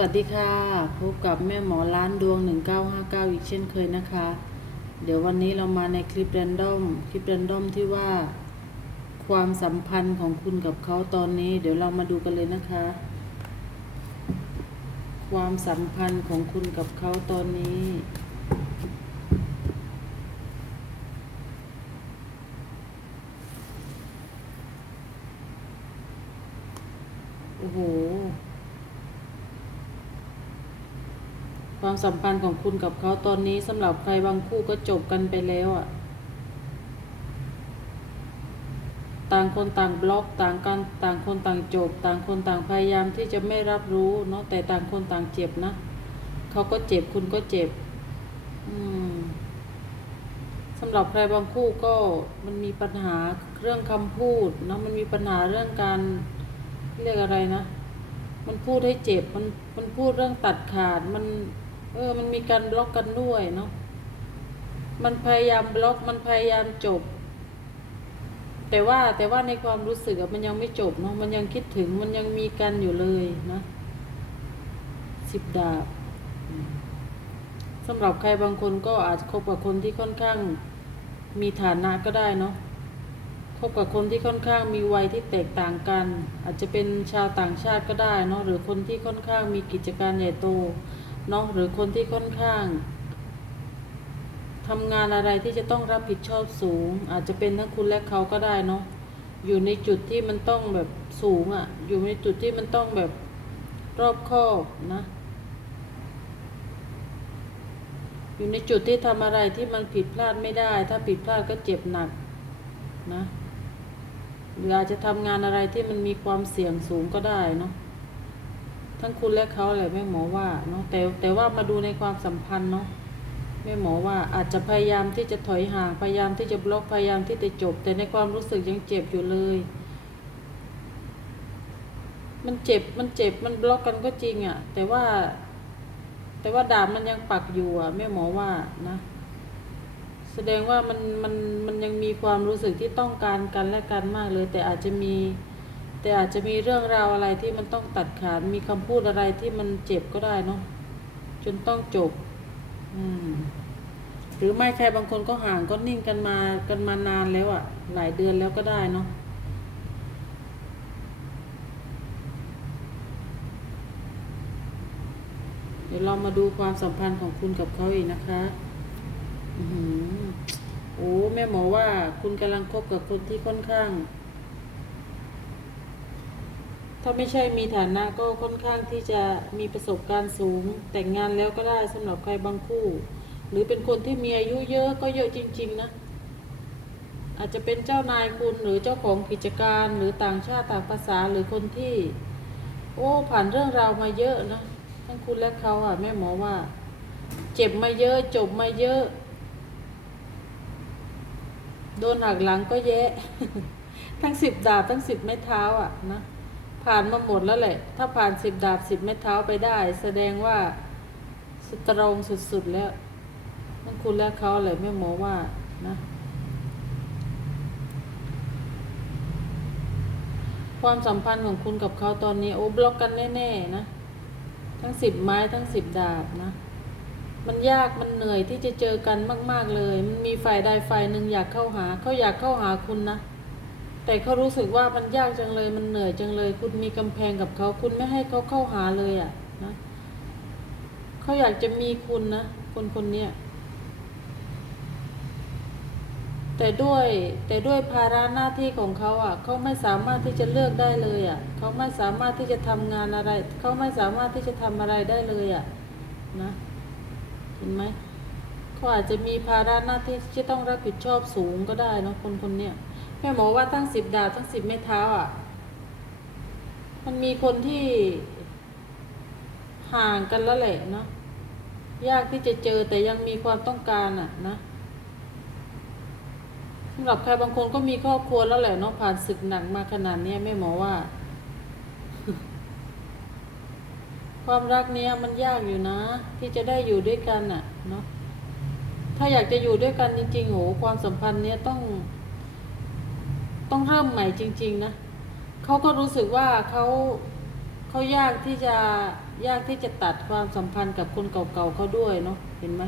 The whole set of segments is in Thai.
วัสดีค่ะ พบกับแม่หมอร้านดวง 1959 อีกเช่นเคยนะคะ เดี๋ยววันนี้เรามาในคลิปแรนดอม คลิปแรนดอมที่ว่า ความสัมพันธ์ของคุณกับเขาตอนนี้ เดี๋ยวเรามาดูกันเลยนะคะ ความสัมพันธ์ของคุณกับเขาตอนนี้ โอ้โห ความสัมพันธ์ของคุณกับเขาตอนนี้สำหรับใครบางคู่ก็จบกันไปแล้วอะ่ะ ต่างคนต่างบล็อกต่างกันต่างคนต่างจบ ต่างคนต่างพยายามที่จะไม่รับรู้เนาะแต่ต่างคนต่างเจ็บนะเขาก็เจ็บคุณก็เจ็บ อืมสำหรับใครบางคู่ก็มันมีปัญหาเรื่องคำพูดเนาะมันมีปัญหาเรื่องการเรียกอะไรนะมันพูดให้เจ็บ มัน มันพูดเรื่องตัดขาด มัน เออ มันมีการบล็อกกันด้วยเนาะ มันพยายามบล็อก มันพยายามจบ แต่ว่าแต่ว่าในความรู้สึกมันยังไม่จบเนาะ มันยังคิดถึง มันยังมีกันอยู่เลยนะ สิบดาบสำหรับใครบางคนก็อาจจะคบกับคนที่ค่อนข้างมีฐานะก็ได้เนาะคบกับคนที่ค่อนข้างมีวัยที่แตกต่างกัน อาจจะเป็นชาวต่างชาติก็ได้เนาะหรือคนที่ค่อนข้างมีกิจการใหญ่โต เนาะหรือคนที่ค่อนข้างทำงานอะไรที่จะต้องรับผิดชอบสูง อาจจะเป็นทั้งคุณและเขาก็ได้เนาะอยู่ในจุดที่มันต้องแบบสูงอะ่ะ อยู่ในจุดที่มันต้องแบบรอบคอบนะ อยู่ในจุดที่ทำอะไรที่มันผิดพลาดไม่ได้ ถ้าผิดพลาดก็เจ็บหนักนะหรืออาจจะทำงานอะไรที่มันมีความเสี่ยงสูงก็ได้เนาะ ทั้งคุณและเขาแหละแม่หมอว่าเนาะแต่แต่ว่ามาดูในความสัมพันธ์เนาะแม่หมอว่าอาจจะพยายามที่จะถอยห่างพยายามที่จะบล็อกพยายามที่จะจบ แต่ในความรู้สึกยังเจ็บอยู่เลย มันเจ็บมันเจ็บมันบล็อกกันก็จริงอะ่ะ แต่ว่า แต่ว่าดาบมันยังปักอยู่อะแม่หมอว่านะแสดงว่ามันมันมันยังมีความรู้สึกที่ต้องการกันและกันมากเลย แต่อาจจะมี แต่อาจจะมีเรื่องราวอะไรที่มันต้องตัดขาดมีคำพูดอะไรที่มันเจ็บก็ได้เนาะจนต้องจบ อืม หรือไม่ใครบางคนก็ห่างก็นิ่งกันมากันมานานแล้วอะ่ะ หลายเดือนแล้วก็ได้เนาะเดี๋ยวเรามาดูความสัมพันธ์ของคุณกับเขาอีกนะคะ อือหือโอ้แม่หมอว่าคุณกำลังคบกับคนที่ค่อนข้าง ถ้าไม่ใช่มีฐานะก็ค่อนข้างที่จะมีประสบการณ์สูง แต่งงานแล้วก็ได้สำหรับใครบางคู่ หรือเป็นคนที่มีอายุเยอะก็เยอะจริง ๆ นะ อาจจะเป็นเจ้านายคุณหรือเจ้าของกิจการหรือต่างชาติต่างภาษาหรือคนที่ โอ้ผ่านเรื่องราวมาเยอะนะทั้งคุณและเขาอะแม่หมอว่า เจ็บมาเยอะจบมาเยอะ โดนหักหลังก็แย่ทั้งสิบดาบทั้งสิบไม้เท้าอะนะ ผ่านมาหมดแล้วแหละ ถ้าผ่านสิบดาบสิบไม้เท้าไปได้ แสดงว่าสตรองสุดๆแล้วทั้งคุณและเขาเลยแม่หมอว่านะ ความสัมพันธ์ของคุณกับเขาตอนนี้ โอ้บล็อกกันแน่ๆนะ ทั้งสิบไม้ทั้งสิบดาบนะ มันยากมันเหนื่อยที่จะเจอกันมาก ๆเลย มันมีฝ่ายใดฝ่ายหนึ่งอยากเข้าหาเขาอยากเข้าหาคุณนะ แต่เขารู้สึกว่ามันยากจังเลยมันเหนื่อยจังเลย คุณมีกำแพงกับเขาคุณไม่ให้เขาเข้าหาเลยอะ่ะนะเขาอยากจะมีคุณนะคนคนเนี้ยแต่ด้วยแต่ด้วยภาระหน้าที่ของเขาอะเขาไม่สามารถที่จะเลือกได้เลยอะเขาไม่สามารถที่จะทำงานอะไรเขาไม่สามารถที่จะทำอะไรได้เลยอะนะเห็นไหมเขาอาจจะมีภาระหน้าที่ที่ต้องรับผิดชอบสูงก็ได้เนะคนคนเนี้ย ม่หมอว่าทั้งสิบดาวทั้งสิบไม้เท้าอะ มันมีคนที่ห่างกันแล้วแหละเนาะยากที่จะเจอแต่ยังมีความต้องการอะนะสำหรับใครบางคนก็มีครอบครัวแล้วแหละเนาะผ่านศึกหนักมาขนาดนี้แม่หมอว่า ความรักเนี้ยมันยากอยู่นะ ที่จะได้อยู่ด้วยกันอะ เนาะถ้าอยากจะอยู่ด้วยกันจริงๆโหความสัมพันธ์เนี้ยต้อง ต้องเริ่มใหม่จริง ๆ นะเขาก็รู้สึกว่าเขาเขายากที่จะยากที่จะตัดความสัมพันธ์กับคนเก่าๆเขาด้วยเนาะเห็นไหม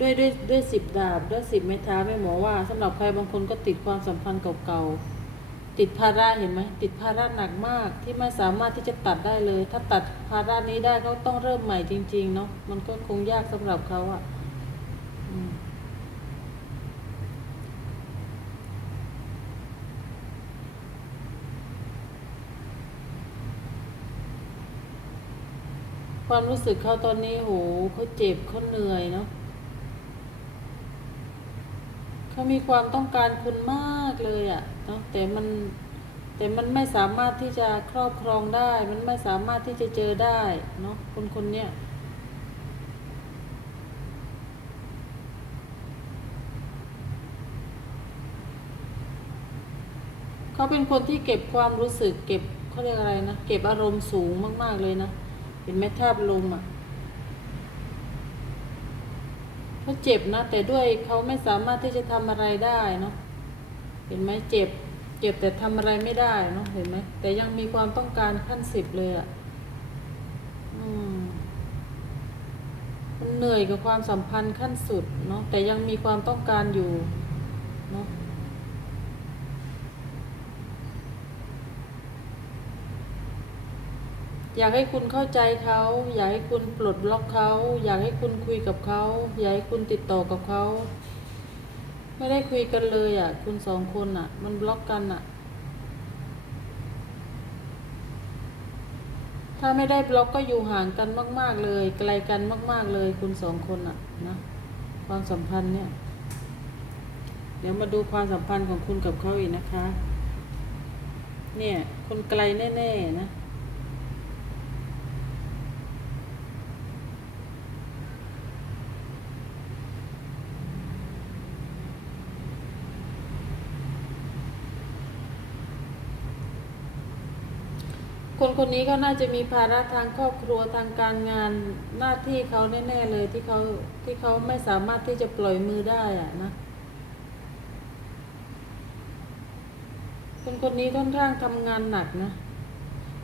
ด้วยด้วยด้วยสิบดาบด้วยสิบไม้เท้าแม่หมอว่าสำหรับใครบางคนก็ติดความสัมพันธ์เก่าๆติดภาระเห็นไหมติดภาระหนักมากที่ไม่สามารถที่จะตัดได้เลย ถ้าตัดภาระนี้ได้เขาต้องเริ่มใหม่จริง ๆ เนาะมันก็คงยากสำหรับเขาอะ่ะ ความรู้สึกเขาตอนนี้โหเขาเจ็บเขาเหนื่อยเนาะเขามีความต้องการคุณมากเลยอะ่ะเนาะแต่มันแต่มันไม่สามารถที่จะครอบครองได้ มันไม่สามารถที่จะเจอได้เนาะคนคนเนี้ยเขาเป็นคนที่เก็บความรู้สึก เก็บเขาเรียกอะไรนะ เก็บอารมณ์สูงมาก ๆ เลยนะ ห็นไหมแทบลมอะเขาเจ็บนะ แต่ด้วยเขาไม่สามารถที่จะทำอะไรได้เนาะเห็นไหมเจ็บ เจ็บแต่ทำอะไรไม่ได้เนาะเห็นไหมแต่ยังมีความต้องการขั้นสิบเลยอะอืมมันเหนื่อยกับความสัมพันธ์ขั้นสุดเนาะแต่ยังมีความต้องการอยู่เนาะ อยากให้คุณเข้าใจเขา อยากให้คุณปลดล็อกเขา อยากให้คุณคุยกับเขา อยากให้คุณติดต่อกับเขา ไม่ได้คุยกันเลยอะ คุณสองคนอะ มันบล็อกกันอะ ถ้าไม่ได้บล็อกก็อยู่ห่างกันมาก ๆ เลย ไกลกันมาก ๆ เลย คุณสองคนอะนะความสัมพันธ์เนี่ย เดี๋ยวมาดูความสัมพันธ์ของคุณกับเขาอีกนะคะ เนี่ย คนไกลแน่ ๆ นะ คนคนนี้ก็น่าจะมีภาระทางครอบครัวทางการงานหน้าที่เขาแน่ๆเลยที่เขาที่เขาไม่สามารถที่จะปล่อยมือได้อะนะ คนคนนี้ค่อนข้างทำงานหนักนะ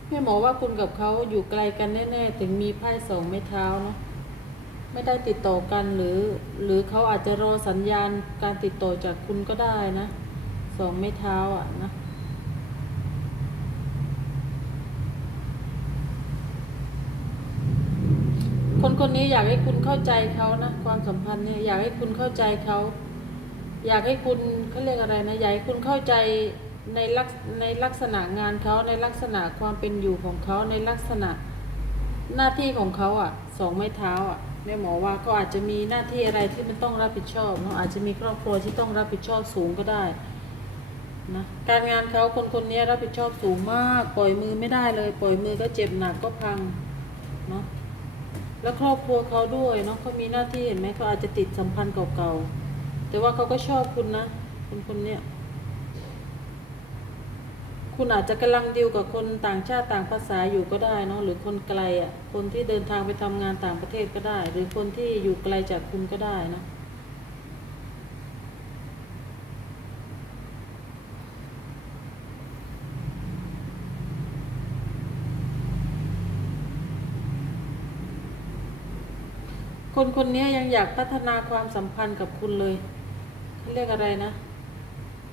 แม่หมอว่าคุณกับเขาอยู่ไกลกันแน่ ๆ ถึงมีไพ่สองไม้เท้าเนาะไม่ได้ติดต่อกันหรือ หรือเขาอาจจะรอสัญญาณการติดต่อจากคุณก็ได้นะสองไม้เท้าอะนะ คนคนนี้อยากให้คุณเข้าใจเขานะ ความสัมพันธ์เนี่ยอยากให้คุณเข้าใจเขาอยากให้คุณเขาเรียกอะไรนะอยากให้คุณเข้าใจในลักษในลักษณะงานเขาในลักษณะความเป็นอยู่ของเขาในลักษณะหน้าที่ของเขาอะสองไม้เท้าอะแม่หมอว่าก็อาจจะมีหน้าที่อะไรที่มันต้องรับผิดชอบเนาะอาจจะมีครอบครัวที่ต้องรับผิดชอบสูงก็ได้นะการงานเขาคนคนนี้รับผิดชอบสูงมาก ปล่อยมือไม่ได้เลย ปล่อยมือก็เจ็บหนักก็พังเนาะ แล้วครอบครัวเขาด้วยเนาะเขามีหน้าที่เห็นไหมเขาอาจจะติดสัมพันธ์เก่าๆ แต่ว่าเขาก็ชอบคุณนะคนคนเนี้ยคุณอาจจะกำลังดิวกับคนต่างชาติต่างภาษาอยู่ก็ได้เนาะหรือคนไกลอะคนที่เดินทางไปทำงานต่างประเทศก็ได้ หรือคนที่อยู่ไกลจากคุณก็ได้นะ คนคนนี้ยังอยากพัฒนาความสัมพันธ์กับคุณเลยเขาเรียกอะไรนะ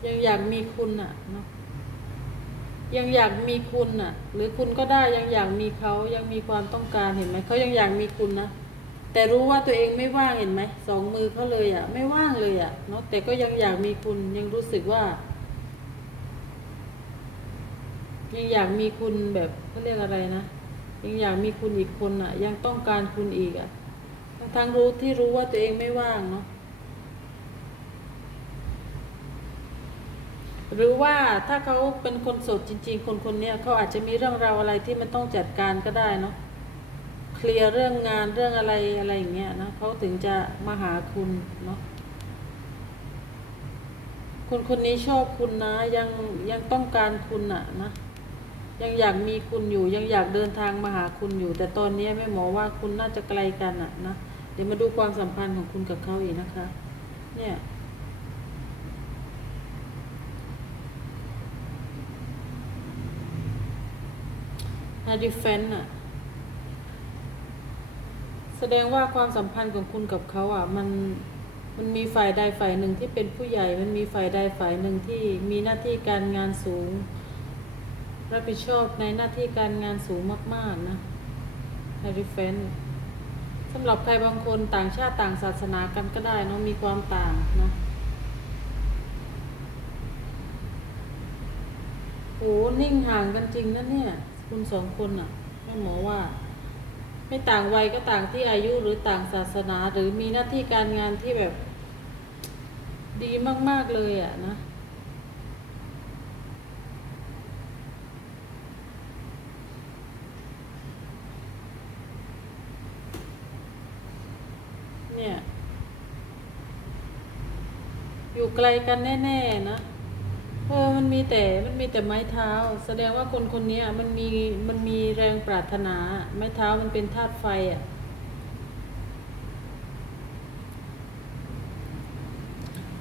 ยังอยากมีคุณอะเนาะยังอยากมีคุณอะ หรือคุณก็ได้ยังอยากมีเขายังมีความต้องการเห็นไหมเขายังอยากมีคุณนะแต่รู้ว่าตัวเองไม่ว่างเห็นไหมสองมือเขาเลยอะ ไม่ว่างเลยอะเนาะแต่ก็ยังอยากมีคุณยังรู้สึกว่า ยังอยากมีคุณแบบเขาเรียกอะไรนะยังอยากมีคุณอีกคนอะ ยังต้องการคุณอีกอะ ทั้งรู้ที่รู้ว่าตัวเองไม่ว่างเนาะหรือว่าถ้าเขาเป็นคนโสดจริง ๆ คนคนนี้เขาอาจจะมีเรื่องราวอะไรที่มันต้องจัดการก็ได้เนาะเคลียร์เรื่องงานเรื่องอะไรอะไรอย่างเงี้ยนะเขาถึงจะมาหาคุณเนาะคนคนนี้ชอบคุณนะยังยังต้องการคุณอะนะ ยังอยากมีคุณอยู่ยังอยากเดินทางมาหาคุณอยู่ แต่ตอนนี้แม่หมอว่าคุณน่าจะไกลกันอะนะ เดี๋ยวมาดูความสัมพันธ์ของคุณกับเขาอีกนะคะ เนี่ยอ High Defense อะแสดงว่าความสัมพันธ์ของคุณกับเขาอะ มันมันมีฝ่ายใดฝ่ายหนึ่งที่เป็นผู้ใหญ่ มันมีฝ่ายใดฝ่ายหนึ่งที่มีหน้าที่การงานสูง รับผิดชอบในหน้าที่การงานสูงมาก ๆ นะ High Defense สำหรับใครบางคนต่างชาติต่างศาสนากันก็ได้เนอะมีความต่างเนาะโหนิ่งห่างกันจริงนะเนี่ย คุณสองคนอะแม่หมอว่า ไม่ต่างวัยก็ต่างที่อายุหรือต่างศาสนา หรือมีหน้าที่การงานที่แบบ ดีมาก ๆ เลยอะนะนี่ย อยู่ ไกลกันแน่ๆนะเออมันมีแต่มันมีแต่ไม้เท้า แสดงว่าคนคนนี้มันมีมันมีแรงปรารถนา ไม้เท้ามันเป็นธาตุไฟอะ่ะ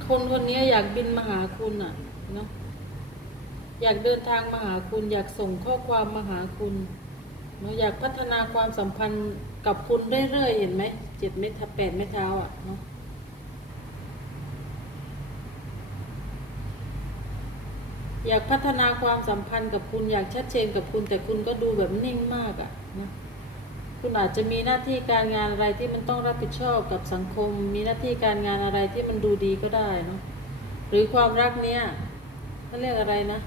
คนคนนี้อยากบินมาหาคุณอะเนาะอยากเดินทางมาหาคุณ อยากส่งข้อความมาหาคุณเนาะอยากพัฒนาความสัมพันธ์กับคุณเรื่อยๆเห็นไหมเจ็ดเม็ดทับแปดเม็ดเท้าอะเนาะ อยากพัฒนาความสัมพันธ์กับคุณอยากชัดเจนกับคุณแต่คุณก็ดูแบบนิ่งมากอะ่ะนะคุณอาจจะมีหน้าที่การงานอะไรที่มันต้องรับผิดชอบกับสังคม มีหน้าที่การงานอะไรที่มันดูดีก็ได้เนาะหรือความรักเนี้ยเขาเรียกอะไรนะ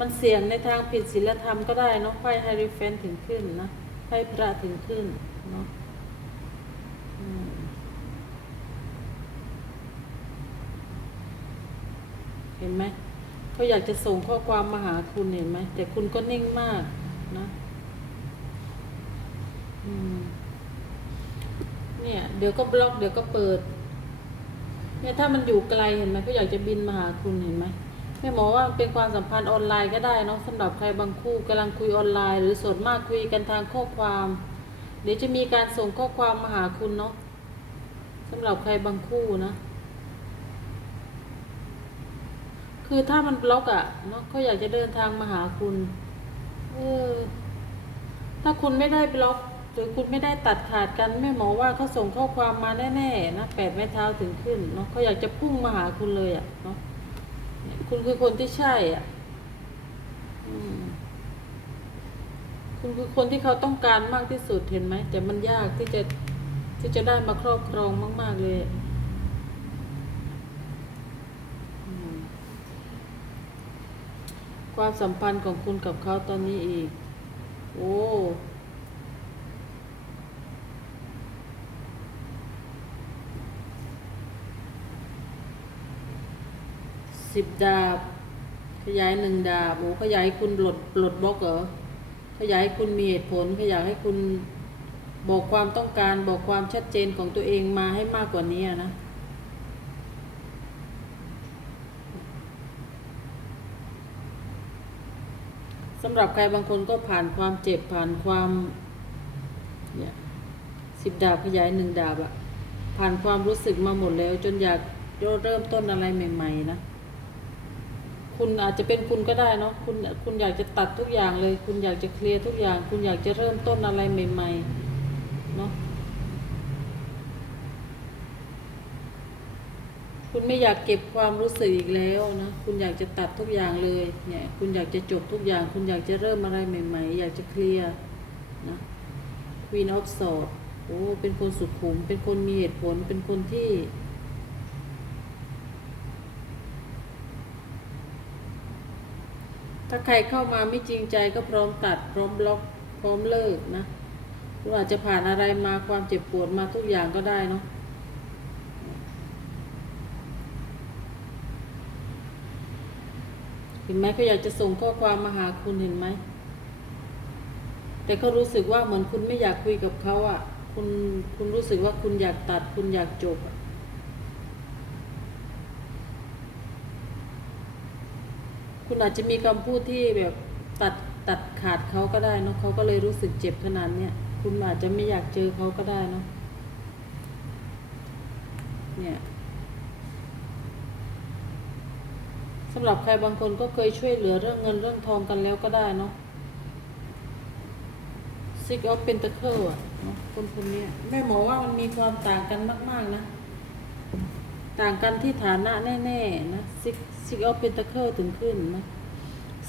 มันเสี่ยงในทางผิดศีลธรรมก็ได้เนาะไพ่ไฮริเฟนถึงขึ้นนะไพ่พระถึงขึ้นเนาะเห็นไหม เขาอยากจะส่งข้อความมาหาคุณเห็นไหมแต่คุณก็นิ่งมากนะเนี่ย เดี๋ยวก็บล็อก เดี๋ยวก็เปิด เนี่ยถ้ามันอยู่ไกลเห็นไหมเขาอยากจะบินมาหาคุณเห็นไหมแม่หมอว่าเป็นความสัมพันธ์ออนไลน์ก็ได้นะสำหรับใครบางคู่กำลังคุยออนไลน์ หรือส่วนมากคุยกันทางข้อความ เดี๋ยวจะมีการส่งข้อความมาหาคุณเนาะสำหรับใครบางคู่นะ คือถ้ามันบล็อกอะ่ะเนาะเขาอยากจะเดินทางมาหาคุณ เออ ถ้าคุณไม่ได้บล็อก หรือคุณไม่ได้ตัดขาดกันแม่หมอว่าเขาส่งข้อความมาแน่ๆนะแปดไม้เท้าถึงขึ้นเนาะเขาอยากจะพุ่งมาหาคุณเลยอะ่ะเนาะคุณคือคนที่ใช่อะคุณคือคนที่เขาต้องการมากที่สุดเห็นไหมแต่มันยากที่จะที่จะได้มาครอบครองมาก ๆเลยอะอืม ความสัมพันธ์ของคุณกับเขาตอนนี้อีก โอ้สิบดาบ ขยายหนึ่งดาบโอ้ขยายให้คุณปลดปลดบล็อกเหรอขยายให้คุณมีเหตุผลขยายให้คุณบอกความต้องการบอกความชัดเจนของตัวเองมาให้มากกว่านี้นะ สำหรับใครบางคนก็ผ่านความเจ็บผ่านความเนี่ยสิบดาบขยายหนึ่งดาบอะผ่านความรู้สึกมาหมดแล้ว จนอยากเริ่มต้นอะไรใหม่ ๆ นะ คุณอาจจะเป็นคุณก็ได้เนาะคุณคุณอยากจะตัดทุกอย่างเลย คุณอยากจะเคลียร์ทุกอย่าง คุณอยากจะเริ่มต้นอะไรใหม่ ๆ เนาะ คุณไม่อยากเก็บความรู้สึกอีกแล้วนะ คุณอยากจะตัดทุกอย่างเลย เนี่ย คุณอยากจะจบทุกอย่าง คุณอยากจะเริ่มอะไรใหม่ ๆ อยากจะเคลียร์นะ Queen of Swords โอ้เป็นคนสุขุม เป็นคนมีเหตุผล เป็นคนที่ ถ้าใครเข้ามาไม่จริงใจก็พร้อมตัด พร้อมบล็อก พร้อมเลิกนะคุณอาจจะผ่านอะไรมาความเจ็บปวดมาทุกอย่างก็ได้เนาะ เห็นไหมเขาอยากจะส่งข้อความมาหาคุณเห็นไหม แต่เขารู้สึกว่าเหมือนคุณไม่อยากคุยกับเขาอะ คุณคุณรู้สึกว่าคุณอยากตัด คุณอยากจบคุณอาจจะมีคำพูดที่แบบตัดตัดขาดเขาก็ได้เนะเขาก็เลยรู้สึกเจ็บขนาดเนี้ยคุณอาจจะไม่อยากเจอเขาก็ได้เนะเนี่ย สำหรับใครบางคนก็เคยช่วยเหลือเรื่องเงินเรื่องทองกันแล้วก็ได้เนาะซิกออฟเป็นตะเคิลอะเนาะคนคนนี้แม่หมอว่ามันมีความต่างกันมาก ๆ นะ ต่างกันที่ฐานะแน่ ๆ นะซิกซิกออฟเป็นตะเคิลถึงขึ้นนะ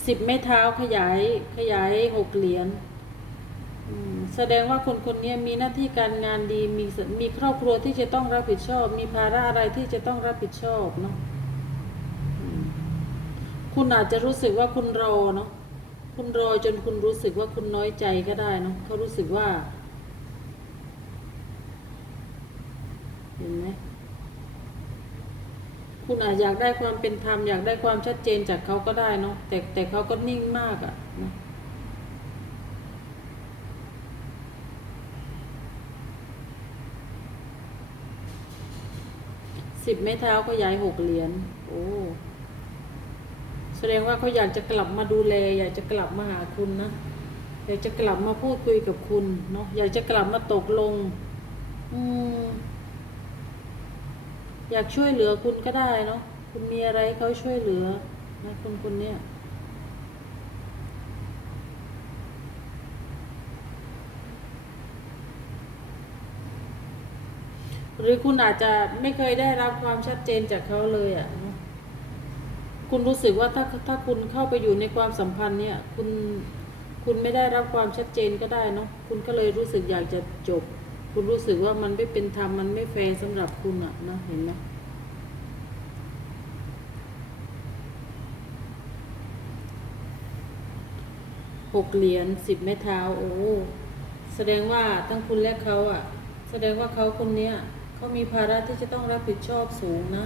สิบไม้เท้าขยายขยายหกเหรียญแสดงว่าคนคนนี้มีหน้าที่การงานดีมีมีครอบครัวที่จะต้องรับผิดชอบ มีภาระอะไรที่จะต้องรับผิดชอบเนาะ คุณอาจจะรู้สึกว่าคุณรอเนาะคุณรอจนคุณรู้สึกว่าคุณน้อยใจก็ได้เนาะเขารู้สึกว่า เห็นไหมคุณอาจอยากได้ความเป็นธรรมอยากได้ความชัดเจนจากเขาก็ได้เนาะแต่แต่เขาก็นิ่งมากอะ่ะนะสิบไม้เท้าก็ย้ายหกเหรียญโอ้ ดงว่าเขาอยากจะกลับมาดูแล อยากจะกลับมาหาคุณนะ อยากจะกลับมาพูดคุยกับคุณเนาะ อยากจะกลับมาตกลง อืม อยากช่วยเหลือคุณก็ได้เนาะ คุณมีอะไรเขาช่วยเหลือนะคนคนเนี้ยหรือคุณอาจจะไม่เคยได้รับความชัดเจนจากเขาเลยอะ่ะ คุณรู้สึกว่าถ้าถ้าคุณเข้าไปอยู่ในความสัมพันธ์เนี่ย คุณคุณไม่ได้รับความชัดเจนก็ได้เนาะคุณก็เลยรู้สึกอยากจะจบ คุณรู้สึกว่ามันไม่เป็นธรรมมันไม่แฟร์สำหรับคุณอะนะเห็นไหมหกเหรียญสิบไม้เท้าโอ้แสดงว่าทั้งคุณและเขาอะแสดงว่าเขาคนเนี้ยเขามีภาระที่จะต้องรับผิดชอบสูงนะ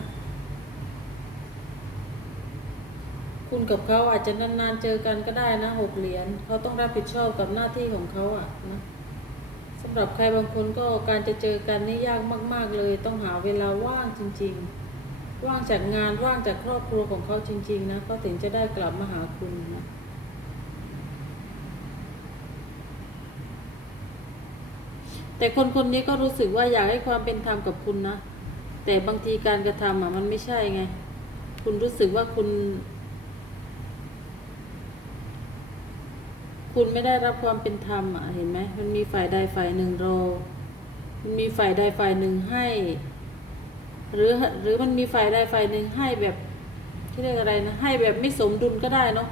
คุณกับเขาอาจจะนานๆเจอกันก็ได้นะหกเหรียญเขาต้องรับผิดชอบกับหน้าที่ของเขาอะนะสำหรับใครบางคนก็การจะเจอกันนี่ยากมาก ๆเลย ต้องหาเวลาว่างจริง ๆ ว่างจากงานว่างจากครอบครัวของเขาจริง ๆ นะเขาถึงจะได้กลับมาหาคุณนะแต่คนคนนี้ก็รู้สึกว่าอยากให้ความเป็นธรรมกับคุณนะ แต่บางทีการกระทำอะมันไม่ใช่ไง คุณรู้สึกว่าคุณ คุณไม่ได้รับความเป็นธรรมอะเห็นไหมมันมีฝ่ายใดฝ่ายหนึ่งรอมันมีฝ่ายใดฝ่ายหนึ่งให้ หรือหรือมันมีฝ่ายใดฝ่ายหนึ่งให้แบบที่เรียกอะไรนะให้แบบไม่สมดุลก็ได้เนาะ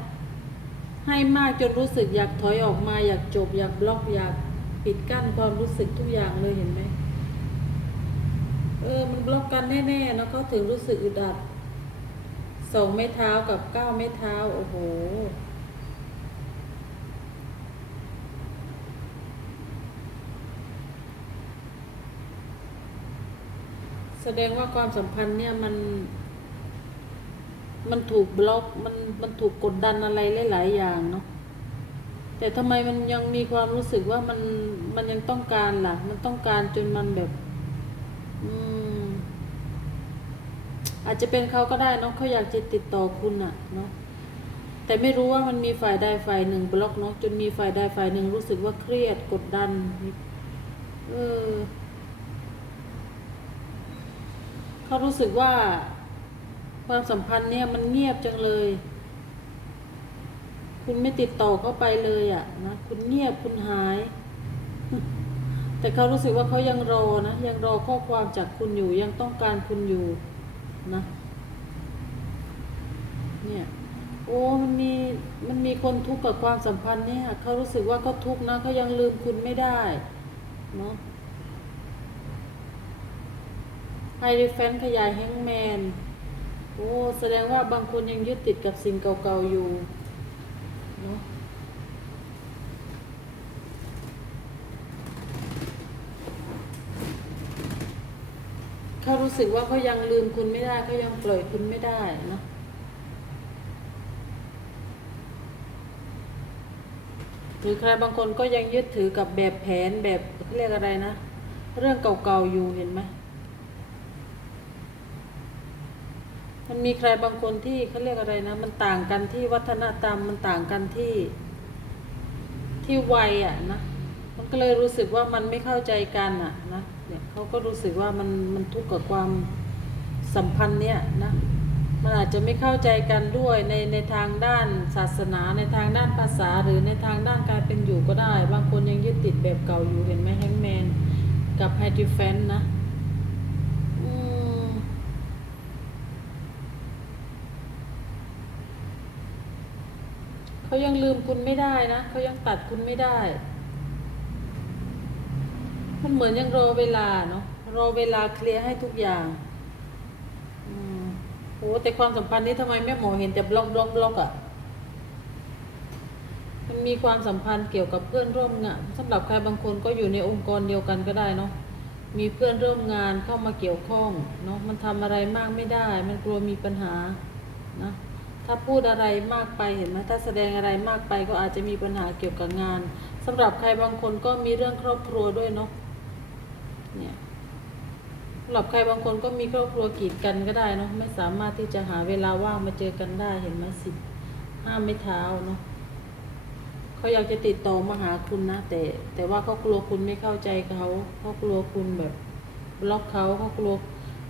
ให้มากจนรู้สึกอยากถอยออกมาอยากจบอยากบล็อกอยากปิดกั้นความรู้สึกทุกอย่างเลยเห็นไหมเออมันบล็อกกันแน่ๆแล้วเขาถึงรู้สึกอึดอัดสองไม้เท้ากับเก้าไม้เท้าโอ้โห แสดงว่าความสัมพันธ์เนี่ยมัน มันถูกบล็อกมันมันถูกกดดันอะไรหลายๆอย่างเนาะแต่ทำไมมันยังมีความรู้สึกว่ามันมันยังต้องการล่ะ มันต้องการจนมันแบบ อืม อาจจะเป็นเขาก็ได้เนาะเขาอยากจะติดต่อคุณอะเนาะแต่ไม่รู้ว่ามันมีฝ่ายใดฝ่ายหนึ่งบล็อกเนาะจนมีฝ่ายใดฝ่ายหนึ่งรู้สึกว่าเครียดกดดัน เออ เขารู้สึกว่าความสัมพันธ์เนี่ยมันเงียบจังเลย คุณไม่ติดต่อเขาไปเลยอะ่ะนะ คุณเงียบคุณหาย แต่เขารู้สึกว่าเขายังรอนะ ยังรอข้อความจากคุณอยู่ ยังต้องการคุณอยู่นะ เนี่ย โอ้ มันมี มันมีคนทุกข์กับความสัมพันธ์เนี่ย เขารู้สึกว่าเขาทุกข์นะเขายังลืมคุณไม่ได้ เนาะ ไฮริแฟนขยายแฮงแมน โอ้ แสดงว่าบางคนยังยึดติดกับสิ่งเก่าๆอยู่เนาะเขารู้สึกว่าเขายังลืมคุณไม่ได้เขายังปล่อยคุณไม่ได้เนาะหรือใครบางคนก็ยังยึดถือกับแบบแผนแบบเรียกอะไรนะ เรื่องเก่าๆอยู่เห็นไหม มันมีใครบางคนที่เขาเรียกอะไรนะ มันต่างกันที่วัฒนธรรมมันต่างกันที่ที่วัยอะนะมันก็เลยรู้สึกว่ามันไม่เข้าใจกันอะนะเนี่ยเขาก็รู้สึกว่ามันมันทุกข์กับความสัมพันธ์เนี่ยนะมันอาจจะไม่เข้าใจกันด้วยในในทางด้านศาสนาในทางด้านภาษาหรือในทางด้านการเป็นอยู่ก็ได้ บางคนยังยึดติดแบบเก่าอยู่เห็นไหมแฮงแมนกับไฮดริแฟนนะอืม เขายังลืมคุณไม่ได้นะเขายังตัดคุณไม่ได้ มันเหมือนยังรอเวลาเนาะรอเวลาเคลียร์ให้ทุกอย่างอืมโอ้แต่ความสัมพันธ์นี้ทำไมแม่หมอเห็นแต่บล็อกบล็อกบล็อกอะ่ะมันมีความสัมพันธ์เกี่ยวกับเพื่อนร่วมงานสำหรับใครบางคนก็อยู่ในองค์กรเดียวกันก็ได้เนาะมีเพื่อนร่วมงานเข้ามาเกี่ยวข้องเนาะมันทำอะไรมากไม่ได้ มันกลัวมีปัญหานะ ถ้าพูดอะไรมากไปเห็นไหมถ้าแสดงอะไรมากไปก็อาจจะมีปัญหาเกี่ยวกับงานสำหรับใครบางคนก็มีเรื่องครอบครัวด้วยเนาะเนี่ยสำหรับใครบางคนก็มีครอบครัวกีดกันก็ได้เนาะไม่สามารถที่จะหาเวลาว่างมาเจอกันได้เห็นไหมสิห้ามไม่เท้าเนาะเขาอยากจะติดต่อมาหาคุณนะ แต่ แต่ว่าเขากลัวคุณไม่เข้าใจเขาเขากลัวคุณแบบบล็อกเขาเขากลัว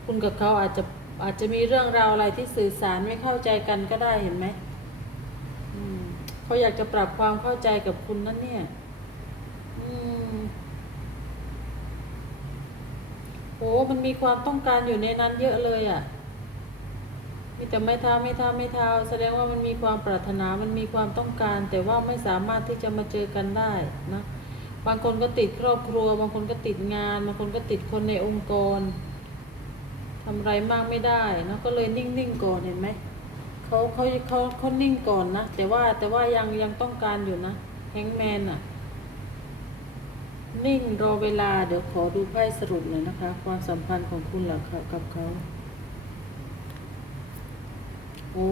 คุณกับเขาอาจจะ อาจจะมีเรื่องราวอะไรที่สื่อสารไม่เข้าใจกันก็ได้เห็นไหมเขาอยากจะปรับความเข้าใจกับคุณนั่นเนี่ยอโอ้มันมีความต้องการอยู่ในนั้นเยอะเลยอะ่ะ มีแต่ไม่ท้าไม่ท้าไม่ท้าแสดงว่ามันมีความปรารถนา มันมีความต้องการ แต่ว่าไม่สามารถที่จะมาเจอกันได้นะ บางคนก็ติดครอบครัว บางคนก็ติดงาน บางคนก็ติดคนในองค์กร ทำอะไรมากไม่ได้นะก็เลยนิ่งๆก่อนเห็นไหมเขาเขาเขาเขานิ่งก่อนนะ แต่ว่าแต่ว่ายังยังต้องการอยู่นะแฮงแมนอะนิ่งรอเวลาเดี๋ยวขอดูไพ่สรุปหน่อยนะคะ ความสัมพันธ์ของคุณหลักกับเขาโอ้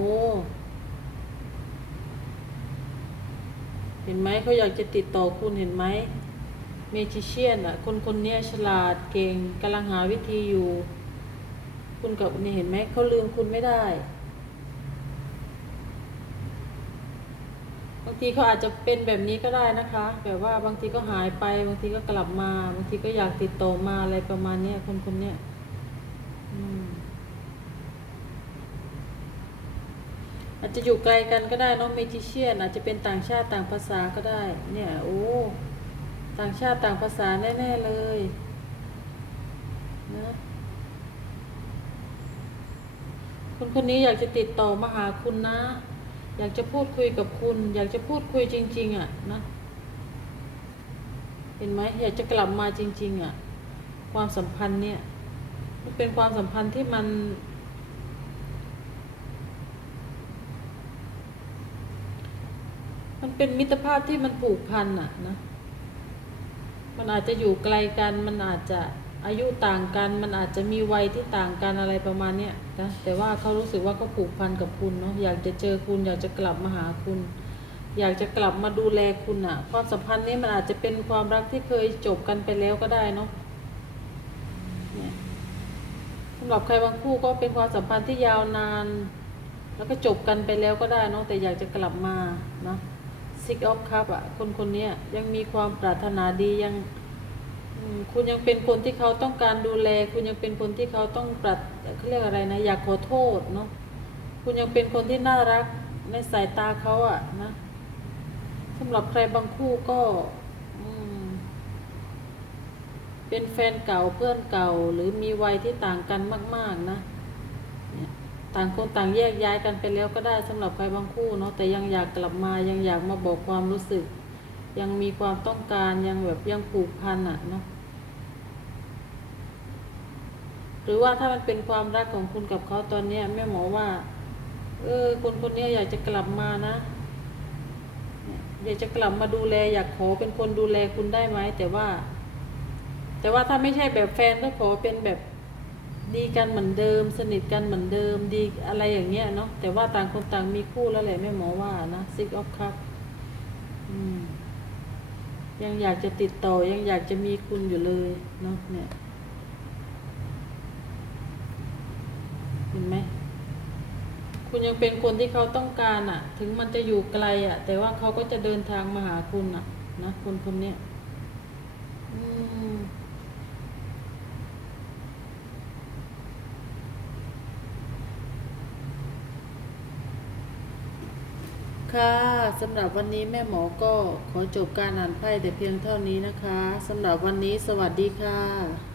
เห็นไหมเขาอยากจะติดต่อคุณเห็นไหมเมจิเชียนอะ คนคนนี้ฉลาดเก่งกำลังหาวิธีอยู่ คุณกับนี่เห็นไหมเขาลืมคุณไม่ได้บางทีเขาอาจจะเป็นแบบนี้ก็ได้นะคะ แบบว่าบางทีก็หายไป บางทีก็กลับมา บางทีก็อยากติดต่อมาอะไรประมาณเนี้ยคนคนเนี้ยอาจจะอยู่ไกลกันก็ได้น้องเมจิเชียนอาจจะเป็นต่างชาติต่างภาษาก็ได้ เนี่ยโอ้ต่างชาติต่างภาษาแน่ ๆ เลยนะ คนคนนี้อยากจะติดต่อมาหาคุณนะ อยากจะพูดคุยกับคุณ อยากจะพูดคุยจริง ๆ อะนะ เห็นไหมอยากจะกลับมาจริง ๆ อะ ความสัมพันธ์เนี่ยมันเป็นความสัมพันธ์ที่มันมันเป็นมิตรภาพที่มันผูกพันอะนะ มันอาจจะอยู่ไกลกัน มันอาจจะ อายุต่างกันมันอาจจะมีวัยที่ต่างกันอะไรประมาณเนี้ยนะแต่ว่าเขารู้สึกว่าเขาผูกพันกับคุณเนาะอยากจะเจอคุณ อยากจะกลับมาหาคุณ อยากจะกลับมาดูแลคุณอะความสัมพันธ์นี้มันอาจจะเป็นความรักที่เคยจบกันไปแล้วก็ได้เนาะสำหรับใครบางคู่ก็เป็นความสัมพันธ์ที่ยาวนาน แล้วก็จบกันไปแล้วก็ได้เนาะแต่อยากจะกลับมานะซิกออฟคัพอะคนคนนี้ยังมีความปรารถนาดียัง คุณยังเป็นคนที่เขาต้องการดูแล คุณยังเป็นคนที่เขาต้องปรับเขาเรียกอะไรนะ อยากขอโทษเนาะคุณยังเป็นคนที่น่ารักในสายตาเขาอะนะสำหรับใครบางคู่ก็เป็นแฟนเก่าเพื่อนเก่าหรือมีวัยที่ต่างกันมาก ๆ นะเนี่ยต่างคนต่างแยกย้ายกันไปแล้วก็ได้สำหรับใครบางคู่เนาะแต่ยังอยากกลับมายังอยากมาบอกความรู้สึก ยังมีความต้องการยังแบบยังผูกพันอะเนาะ หรือว่าถ้ามันเป็นความรักของคุณกับเขาตอนเนี้ยแม่หมอว่า เออคนคนนี้อยากจะกลับมานะ อยากจะกลับมาดูแล อยากขอเป็นคนดูแลคุณได้ไหมแต่ว่า แต่ว่าถ้าไม่ใช่แบบแฟนก็ขอเป็นแบบดีกันเหมือนเดิม สนิทกันเหมือนเดิมดีอะไรอย่างเงี้ยเนาะแต่ว่าต่างคนต่างมีคู่แล้วแหละแม่หมอว่านะซิกออฟครับยังอยากจะติดต่อยังอยากจะมีคุณอยู่เลยเนาะเนี่ย เห็นไหมคุณยังเป็นคนที่เขาต้องการอะ่ะ ถึงมันจะอยู่ไกลอะ่ะ แต่ว่าเขาก็จะเดินทางมาหาคุณอะ นะคนคนเนี้ยค่ะสำหรับวันนี้แม่หมอก็ขอจบการอ่านไพ่แต่เพียงเท่านี้นะคะสำหรับวันนี้สวัสดีค่ะ